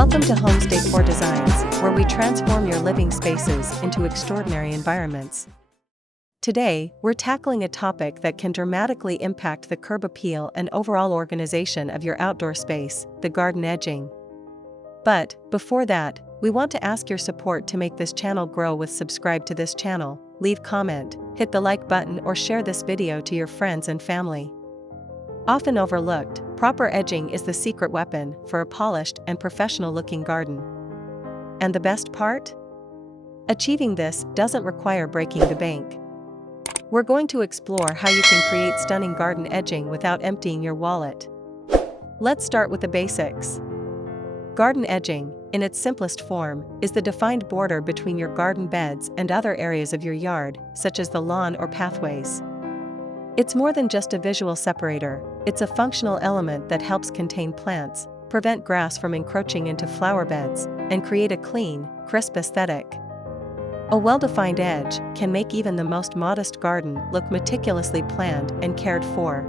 Welcome to Homes Decor Designs, where we transform your living spaces into extraordinary environments. Today, we're tackling a topic that can dramatically impact the curb appeal and overall organization of your outdoor space, the garden edging. But, before that, we want to ask your support to make this channel grow with subscribe to this channel, leave comment, hit the like button or share this video to your friends and family. Often overlooked, proper edging is the secret weapon for a polished and professional-looking garden. And the best part? Achieving this doesn't require breaking the bank. We're going to explore how you can create stunning garden edging without emptying your wallet. Let's start with the basics. Garden edging, in its simplest form, is the defined border between your garden beds and other areas of your yard, such as the lawn or pathways. It's more than just a visual separator, it's a functional element that helps contain plants, prevent grass from encroaching into flower beds, and create a clean, crisp aesthetic. A well-defined edge can make even the most modest garden look meticulously planned and cared for.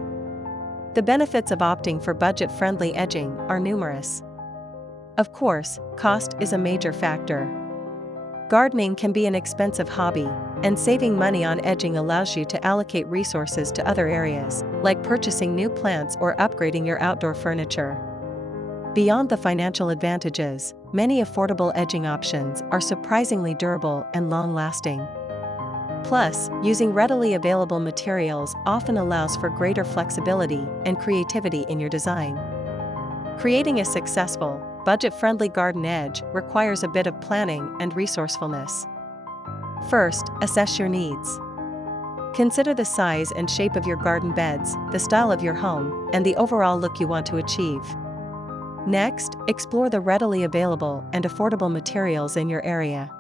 The benefits of opting for budget-friendly edging are numerous. Of course, cost is a major factor. Gardening can be an expensive hobby, and saving money on edging allows you to allocate resources to other areas, like purchasing new plants or upgrading your outdoor furniture. Beyond the financial advantages, many affordable edging options are surprisingly durable and long-lasting. Plus, using readily available materials often allows for greater flexibility and creativity in your design. Creating a successful, budget-friendly garden edge requires a bit of planning and resourcefulness. First, assess your needs. Consider the size and shape of your garden beds, the style of your home, and the overall look you want to achieve. Next, explore the readily available and affordable materials in your area.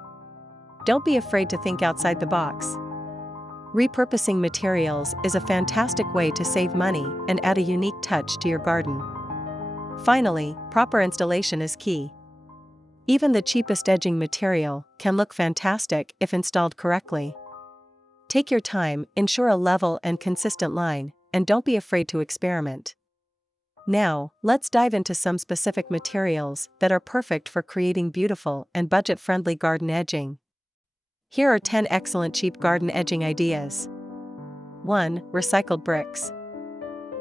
Don't be afraid to think outside the box. Repurposing materials is a fantastic way to save money and add a unique touch to your garden. Finally, proper installation is key. Even the cheapest edging material can look fantastic if installed correctly. Take your time, ensure a level and consistent line, and don't be afraid to experiment. Now, let's dive into some specific materials that are perfect for creating beautiful and budget-friendly garden edging. Here are 10 excellent cheap garden edging ideas. 1. Recycled bricks.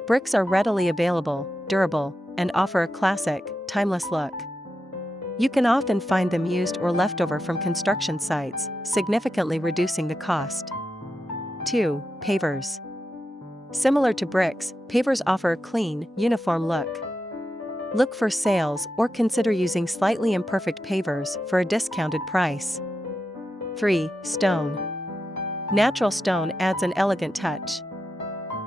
Bricks are readily available, durable, and offer a classic, timeless look. You can often find them used or leftover from construction sites, significantly reducing the cost. 2. Pavers. Similar to bricks, pavers offer a clean, uniform look. Look for sales or consider using slightly imperfect pavers for a discounted price. 3. Stone. Natural stone adds an elegant touch.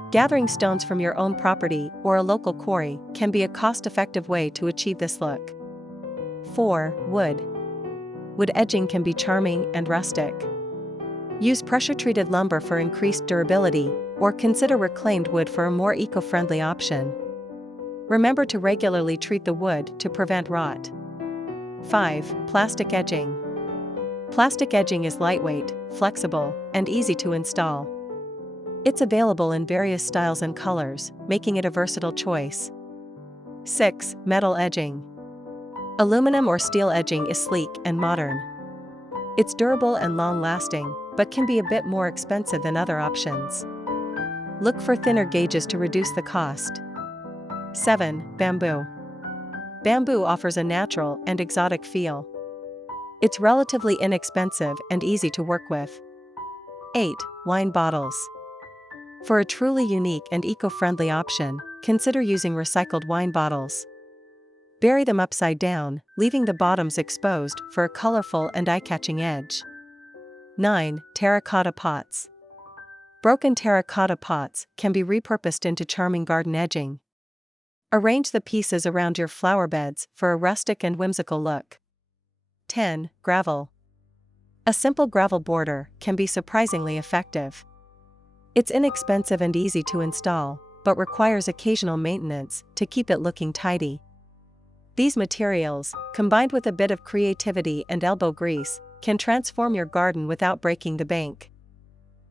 Gathering stones from your own property or a local quarry can be a cost-effective way to achieve this look. 4. Wood. Wood edging can be charming and rustic. Use pressure-treated lumber for increased durability, or consider reclaimed wood for a more eco-friendly option. Remember to regularly treat the wood to prevent rot. 5. Plastic edging. Plastic edging is lightweight, flexible, and easy to install. It's available in various styles and colors, making it a versatile choice. 6. Metal edging. Aluminum or steel edging is sleek and modern. It's durable and long-lasting, but can be a bit more expensive than other options. Look for thinner gauges to reduce the cost. 7. Bamboo. Bamboo offers a natural and exotic feel. It's relatively inexpensive and easy to work with. 8. Wine bottles. For a truly unique and eco-friendly option, consider using recycled wine bottles. Bury them upside down, leaving the bottoms exposed for a colorful and eye-catching edge. 9. Terracotta pots. Broken terracotta pots can be repurposed into charming garden edging. Arrange the pieces around your flower beds for a rustic and whimsical look. 10. Gravel. A simple gravel border can be surprisingly effective. It's inexpensive and easy to install, but requires occasional maintenance to keep it looking tidy. These materials, combined with a bit of creativity and elbow grease, can transform your garden without breaking the bank.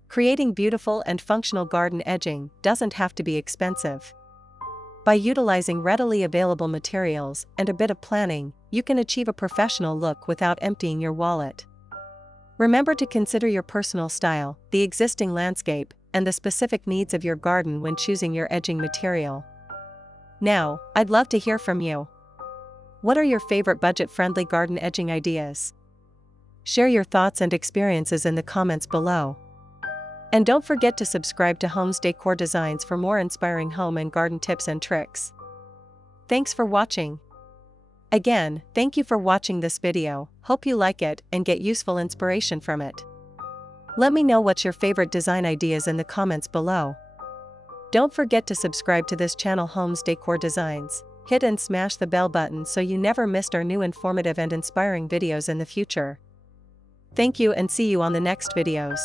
Creating beautiful and functional garden edging doesn't have to be expensive. By utilizing readily available materials and a bit of planning, you can achieve a professional look without emptying your wallet. Remember to consider your personal style, the existing landscape, and the specific needs of your garden when choosing your edging material. Now, I'd love to hear from you. What are your favorite budget-friendly garden edging ideas? Share your thoughts and experiences in the comments below. And don't forget to subscribe to Homes Decor Designs for more inspiring home and garden tips and tricks. Thanks for watching. Again, thank you for watching this video. Hope you like it and get useful inspiration from it. Let me know what's your favorite design ideas in the comments below. Don't forget to subscribe to this channel Homes Decor Designs. Hit and smash the bell button so you never missed our new informative and inspiring videos in the future. Thank you and see you on the next videos.